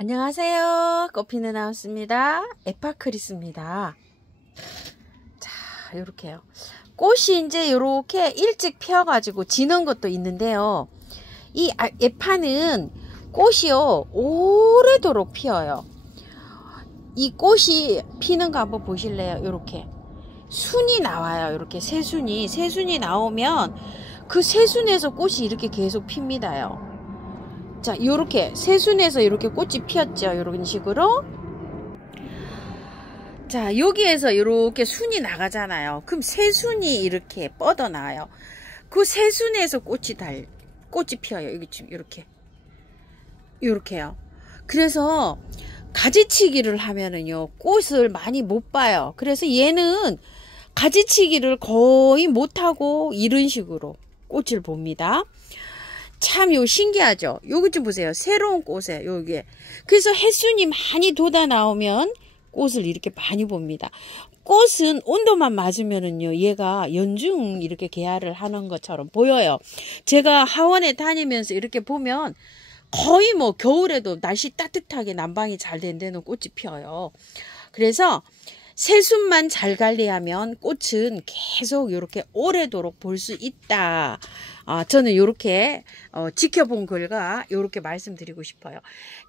안녕하세요. 꽃피는 하우스입니다. 에파크리스입니다. 자, 요렇게요. 꽃이 이제 요렇게 일찍 피어가지고 지는 것도 있는데요. 이 에파는 꽃이요, 오래도록 피어요. 이 꽃이 피는 거 한번 보실래요? 요렇게. 순이 나와요. 요렇게 새순이 나오면 그 새순에서 꽃이 이렇게 계속 핍니다요. 자, 요렇게 새순에서 이렇게 꽃이 피었죠. 요런 식으로. 자, 여기에서 이렇게 순이 나가잖아요. 그럼 새순이 이렇게 뻗어나와요. 그 새순에서 꽃이 피어요. 여기 지금 요렇게요. 그래서 가지치기를 하면은요, 꽃을 많이 못 봐요. 그래서 얘는 가지치기를 거의 못하고 이런 식으로 꽃을 봅니다. 참 신기하죠. 요거 좀 보세요. 새로운 꽃에 요게. 그래서 햇순이 많이 돋아 나오면 꽃을 이렇게 많이 봅니다. 꽃은 온도만 맞으면은요, 얘가 연중 이렇게 개화를 하는 것처럼 보여요. 제가 하원에 다니면서 이렇게 보면 거의 뭐 겨울에도 날씨 따뜻하게 난방이 잘 된 데는 꽃이 피어요. 그래서 새순만 잘 관리하면 꽃은 계속 이렇게 오래도록 볼 수 있다. 저는 이렇게 지켜본 결과 이렇게 말씀드리고 싶어요.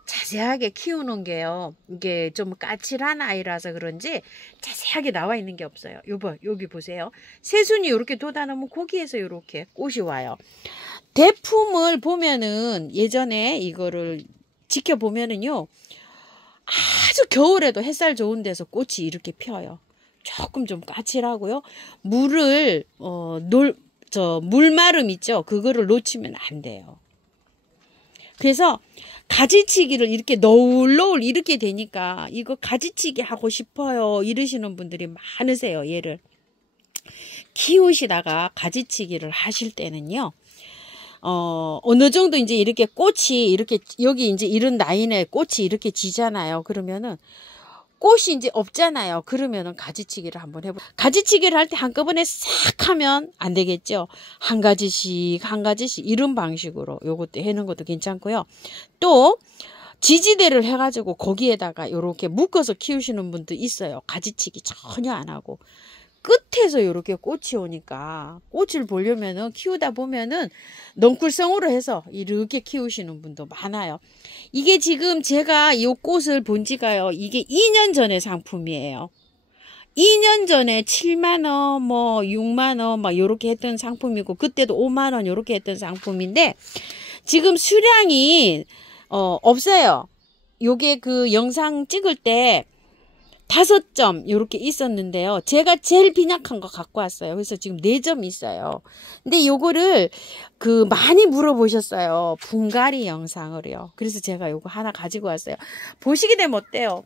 자세하게 키우는 게요, 이게 좀 까칠한 아이라서 그런지 자세하게 나와 있는 게 없어요. 여기 보세요. 새순이 이렇게 돋아나면 거기에서 이렇게 꽃이 와요. 대품을 보면은 예전에 이거를 지켜보면은요, 아주 겨울에도 햇살 좋은 데서 꽃이 이렇게 펴요. 조금 좀 까칠하고요. 물마름 있죠? 그거를 놓치면 안 돼요. 그래서 가지치기를 이렇게 너울너울 이렇게 되니까 이거 가지치기 하고 싶어요 이러시는 분들이 많으세요. 얘를 키우시다가 가지치기를 하실 때는요, 어느 정도 이제 이렇게 꽃이 이렇게 여기 이제 이런 라인에 꽃이 이렇게 지잖아요. 그러면은 꽃이 이제 없잖아요. 그러면은 가지치기를 한번 해보. 가지치기를 할 때 한꺼번에 싹 하면 안 되겠죠. 한 가지씩 이런 방식으로 요것도 해놓은 것도 괜찮고요. 또 지지대를 해가지고 거기에다가 이렇게 묶어서 키우시는 분도 있어요. 가지치기 전혀 안 하고. 끝에서 이렇게 꽃이 오니까 꽃을 보려면은 키우다 보면은 넝쿨성으로 해서 이렇게 키우시는 분도 많아요. 이게 지금 제가 이 꽃을 본 지가요, 이게 2년 전의 상품이에요. 2년 전에 7만원, 뭐 6만원 막 요렇게 했던 상품이고, 그때도 5만원 요렇게 했던 상품인데, 지금 수량이 없어요. 요게 그 영상 찍을 때 5점 이렇게 있었는데요. 제가 제일 빈약한 거 갖고 왔어요. 그래서 지금 4점 있어요. 근데 요거를 많이 물어보셨어요. 분갈이 영상을요. 그래서 제가 요거 하나 가지고 왔어요. 보시게 되면 어때요?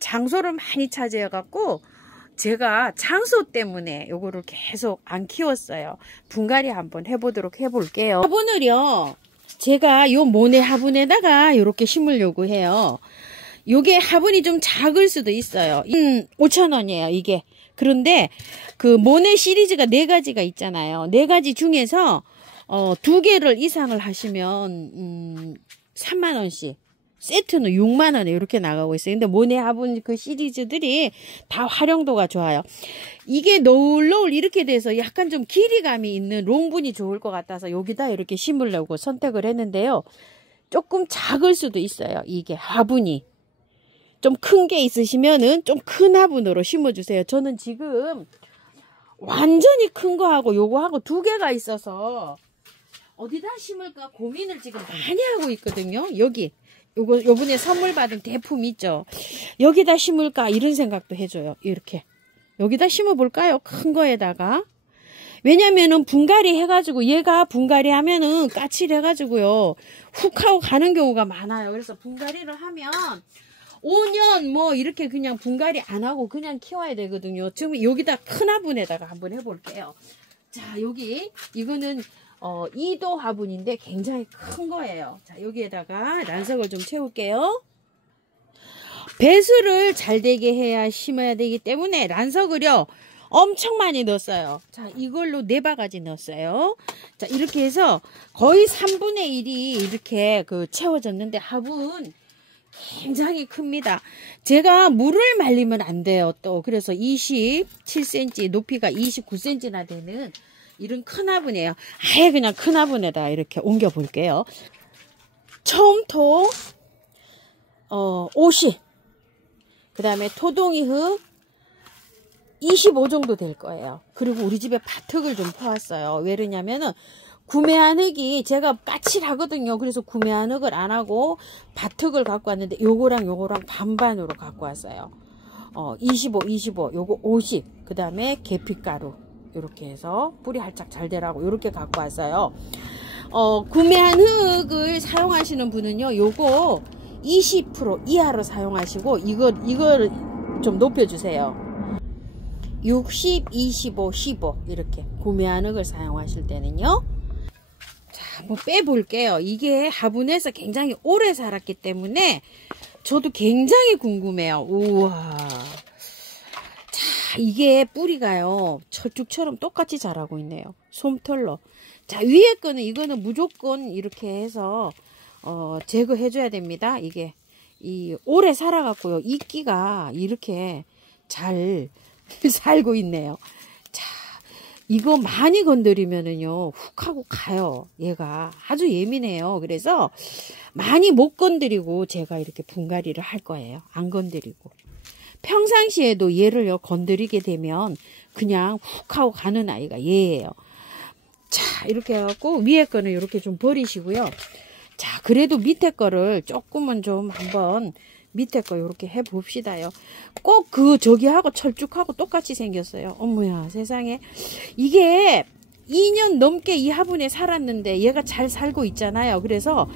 장소를 많이 차지해 갖고 제가 장소 때문에 요거를 계속 안 키웠어요. 분갈이 한번 해볼게요. 화분을요, 제가 요 모네 화분에다가 요렇게 심으려고 해요. 요게 화분이 좀 작을 수도 있어요. 5,000원이에요, 이게. 그런데 그 모네 시리즈가 4가지가 있잖아요. 4가지 중에서 2개를 이상을 하시면 3만원씩, 세트는 6만원에 이렇게 나가고 있어요. 근데 모네 화분 그 시리즈들이 다 활용도가 좋아요. 이게 너울너울 이렇게 돼서 약간 좀 길이감이 있는 롱분이 좋을 것 같아서 여기다 이렇게 심으려고 선택을 했는데요. 조금 작을 수도 있어요, 이게 화분이. 좀 큰 게 있으시면은 좀 큰 화분으로 심어주세요. 저는 지금 완전히 큰 거하고 요거하고 2개가 있어서 어디다 심을까 고민을 지금 많이 하고 있거든요. 요번에 선물 받은 대품 있죠. 여기다 심을까 이런 생각도 해줘요. 이렇게 여기다 심어볼까요? 큰 거에다가. 왜냐면은 분갈이 해가지고 얘가 분갈이 하면은 까칠해가지고요, 훅 하고 가는 경우가 많아요. 그래서 분갈이를 하면 5년 뭐 이렇게 그냥 분갈이 안 하고 그냥 키워야 되거든요. 지금 여기다 큰 화분에다가 한번 해볼게요. 자, 이거는 2도 화분인데 굉장히 큰 거예요. 자, 여기에다가 란석을 좀 채울게요. 배수를 잘 되게 해야 심어야 되기 때문에 란석을요 엄청 많이 넣었어요. 자, 이걸로 4바가지 넣었어요. 자, 이렇게 해서 거의 3분의 1이 이렇게 채워졌는데, 화분 굉장히 큽니다. 제가 물을 말리면 안 돼요. 또 그래서 27cm, 높이가 29cm나 되는 이런 큰 화분이에요. 아예 그냥 큰 화분에다 이렇게 옮겨 볼게요. 처음토 50, 그 다음에 토동이 흙 25 정도 될 거예요. 그리고 우리 집에 밭흙을 좀 퍼왔어요. 왜 그러냐면은 구매한 흙이 제가 까칠하거든요. 그래서 구매한 흙을 안 하고 밭흙을 갖고 왔는데 요거랑 반반으로 갖고 왔어요. 25, 요거 50, 그 다음에 계피가루 이렇게 해서 뿌리 활짝 잘 되라고 이렇게 갖고 왔어요. 구매한 흙을 사용하시는 분은요, 요거 20% 이하로 사용하시고 이걸 좀 높여주세요. 60, 25, 15 이렇게 구매한 흙을 사용하실 때는요. 자, 한번 빼볼게요. 이게 화분에서 굉장히 오래 자랐기 때문에 저도 굉장히 궁금해요. 우와. 자, 이게 뿌리가요, 철쭉처럼 똑같이 자라고 있네요. 솜털로. 자, 위에 거는 이거는 무조건 이렇게 해서 제거해 줘야 됩니다. 이게 오래 살아갖고요, 이끼가 이렇게 잘 살고 있네요. 자, 이거 많이 건드리면은요, 훅 하고 가요. 얘가 아주 예민해요. 그래서 많이 못 건드리고 제가 이렇게 분갈이를 할 거예요. 안 건드리고. 평상시에도 얘를요, 건드리게 되면 그냥 훅 하고 가는 아이가 얘예요. 자, 이렇게 해갖고 위에 거는 이렇게 좀 버리시고요. 자, 그래도 밑에 거를 조금은 좀 한번 밑에 거 이렇게 해 봅시다요. 꼭 저기하고 철쭉하고 똑같이 생겼어요. 어머야 세상에. 이게 2년 넘게 이 화분에 살았는데 얘가 잘 살고 있잖아요. 그래서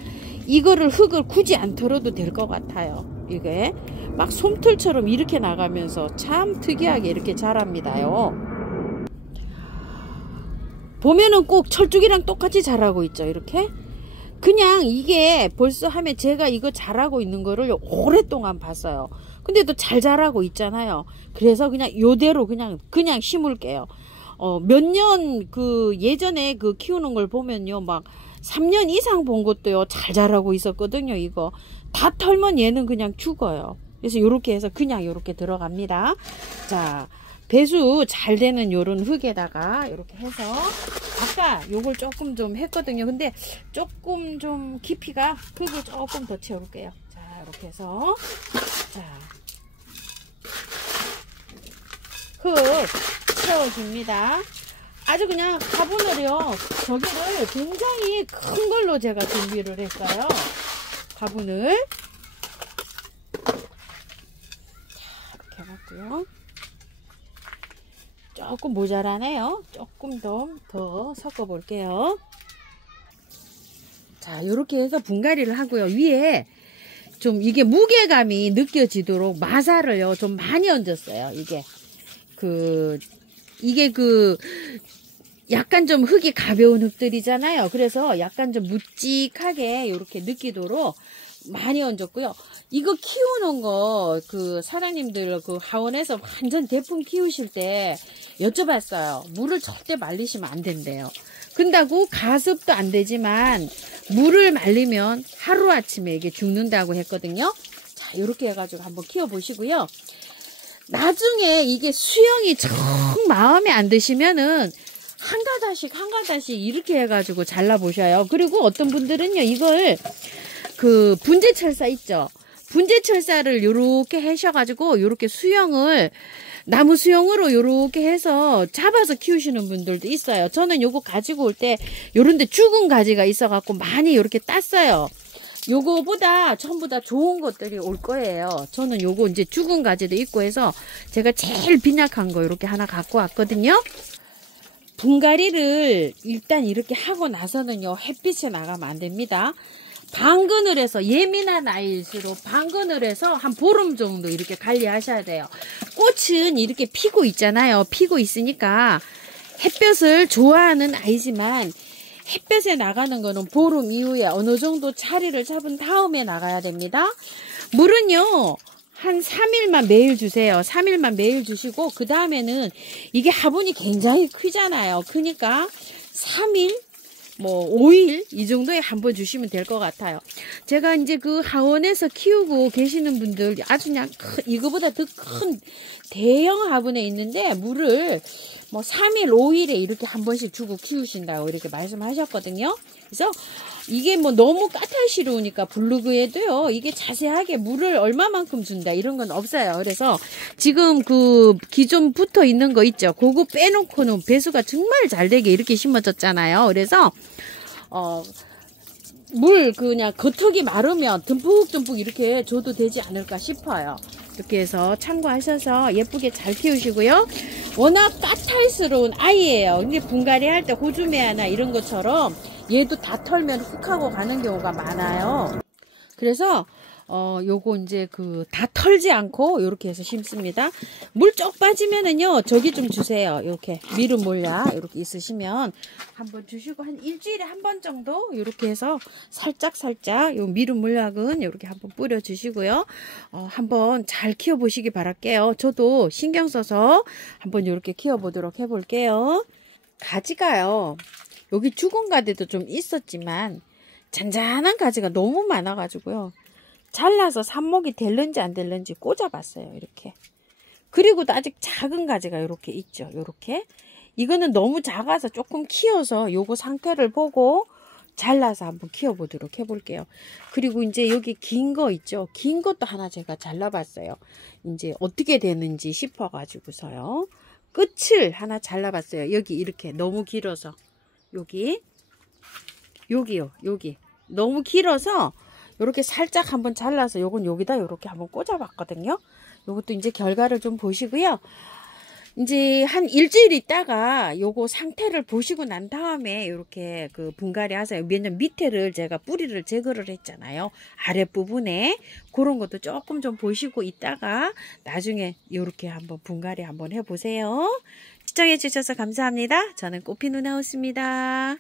이거를 흙을 굳이 안 털어도 될 것 같아요. 이게 막 솜털처럼 이렇게 나가면서 참 특이하게 이렇게 자랍니다요. 보면은 꼭 철쭉이랑 똑같이 자라고 있죠. 이렇게. 그냥 이게 벌써 하면 제가 이거 자라고 있는 거를 오랫동안 봤어요. 근데도 잘 자라고 있잖아요. 그래서 그냥 요대로 그냥 심을게요. 몇 년 예전에 키우는 걸 보면요, 막 3년 이상 본 것도요, 잘 자라고 있었거든요. 이거 다 털면 얘는 그냥 죽어요. 그래서 요렇게 해서 그냥 요렇게 들어갑니다. 자, 배수 잘 되는 요런 흙에다가 이렇게 해서 아까 요걸 조금 좀 했거든요. 근데 조금 좀 깊이가 흙을 조금 더 채워볼게요. 자, 이렇게 해서 자, 흙 채워줍니다. 아주 그냥 화분을요, 저기를 굉장히 큰 걸로 제가 준비를 했어요. 화분을 자, 이렇게 해봤고요. 조금 모자라네요. 조금 더 섞어 볼게요. 자, 요렇게 해서 분갈이를 하고요. 위에 좀 이게 무게감이 느껴지도록 마사를요, 좀 많이 얹었어요. 이게 약간 좀 흙이 가벼운 흙들이잖아요. 그래서 약간 좀 묵직하게 이렇게 느끼도록 많이 얹었고요. 이거 키우는 거 사장님들 하원에서 완전 대풍 키우실 때 여쭤봤어요. 물을 절대 말리시면 안 된대요. 근다고 가습도 안 되지만 물을 말리면 하루아침에 이게 죽는다고 했거든요. 자, 이렇게 해가지고 한번 키워 보시고요. 나중에 이게 수영이 정 마음에 안 드시면은 한 가닥씩 이렇게 해가지고 잘라 보셔요. 그리고 어떤 분들은요, 이걸 분재철사 있죠. 분재철사를 요렇게 하셔가지고 요렇게 수영을 나무 수영으로 요렇게 해서 잡아서 키우시는 분들도 있어요. 저는 요거 가지고 올 때 요런데 죽은 가지가 있어갖고 많이 요렇게 땄어요. 요거보다 전부 다 좋은 것들이 올 거예요. 저는 요거 이제 죽은 가지도 있고 해서 제가 제일 빈약한 거 이렇게 하나 갖고 왔거든요. 분갈이를 일단 이렇게 하고 나서는요, 햇빛에 나가면 안 됩니다. 방근을 해서, 예민한 아이일수록 방근을 해서 한 보름 정도 이렇게 관리하셔야 돼요. 꽃은 이렇게 피고 있잖아요. 피고 있으니까 햇볕을 좋아하는 아이지만 햇볕에 나가는 거는 보름 이후에 어느 정도 자리를 잡은 다음에 나가야 됩니다. 물은요, 한 3일만 매일 주세요. 3일만 매일 주시고 그 다음에는 이게 화분이 굉장히 크잖아요. 그러니까 3일 뭐 5일 이 정도에 한번 주시면 될 것 같아요. 제가 이제 그 하원에서 키우고 계시는 분들 아주 그냥 이거보다 더 큰 대형 화분에 있는데 물을 뭐 3일, 5일에 이렇게 한 번씩 주고 키우신다고 이렇게 말씀하셨거든요. 그래서 이게 뭐 너무 까탈스러우니까 블로그에도요, 이게 자세하게 물을 얼마만큼 준다 이런 건 없어요. 그래서 지금 그 기존 붙어 있는 거 있죠. 그거 빼놓고는 배수가 정말 잘 되게 이렇게 심어졌잖아요. 그래서 물 그냥 겉흙이 마르면 듬뿍듬뿍 이렇게 줘도 되지 않을까 싶어요. 이렇게 해서 참고하셔서 예쁘게 잘 키우시고요. 워낙 까탈스러운 아이예요. 근데 분갈이 할 때 호주매화나 이런 것처럼 얘도 다 털면 훅 하고 가는 경우가 많아요. 그래서 요거 이제 그 다 털지 않고 요렇게 해서 심습니다. 물 쪽 빠지면은요, 저기 좀 주세요. 이렇게 미름 몰약 이렇게 있으시면 한번 주시고, 한 일주일에 한 번 정도 요렇게 해서 살짝 요 미름 몰약은 요렇게 한번 뿌려 주시고요. 한번 잘 키워 보시기 바랄게요. 저도 신경 써서 한번 요렇게 키워 보도록 해 볼게요. 가지가요, 여기 죽은 가지도 좀 있었지만 잔잔한 가지가 너무 많아 가지고요, 잘라서 삽목이 될는지 안 될는지 꽂아봤어요. 이렇게. 그리고도 아직 작은 가지가 이렇게 있죠. 이렇게. 이거는 너무 작아서 조금 키워서 요거 상태를 보고 잘라서 한번 키워보도록 해볼게요. 그리고 이제 여기 긴 거 있죠. 긴 것도 하나 제가 잘라봤어요. 이제 어떻게 되는지 싶어가지고서요. 끝을 하나 잘라봤어요. 여기 이렇게 너무 길어서. 여기요. 여기. 너무 길어서 요렇게 살짝 한번 잘라서 요건 여기다 요렇게 한번 꽂아봤거든요. 요것도 이제 결과를 좀 보시고요. 이제 한 일주일 있다가 요거 상태를 보시고 난 다음에 요렇게 그 분갈이 하세요. 왜냐면 밑에를 제가 뿌리를 제거를 했잖아요. 아랫부분에 그런 것도 조금 좀 보시고 있다가 나중에 요렇게 한번 분갈이 한번 해보세요. 시청해 주셔서 감사합니다. 저는 꽃피누나였습니다.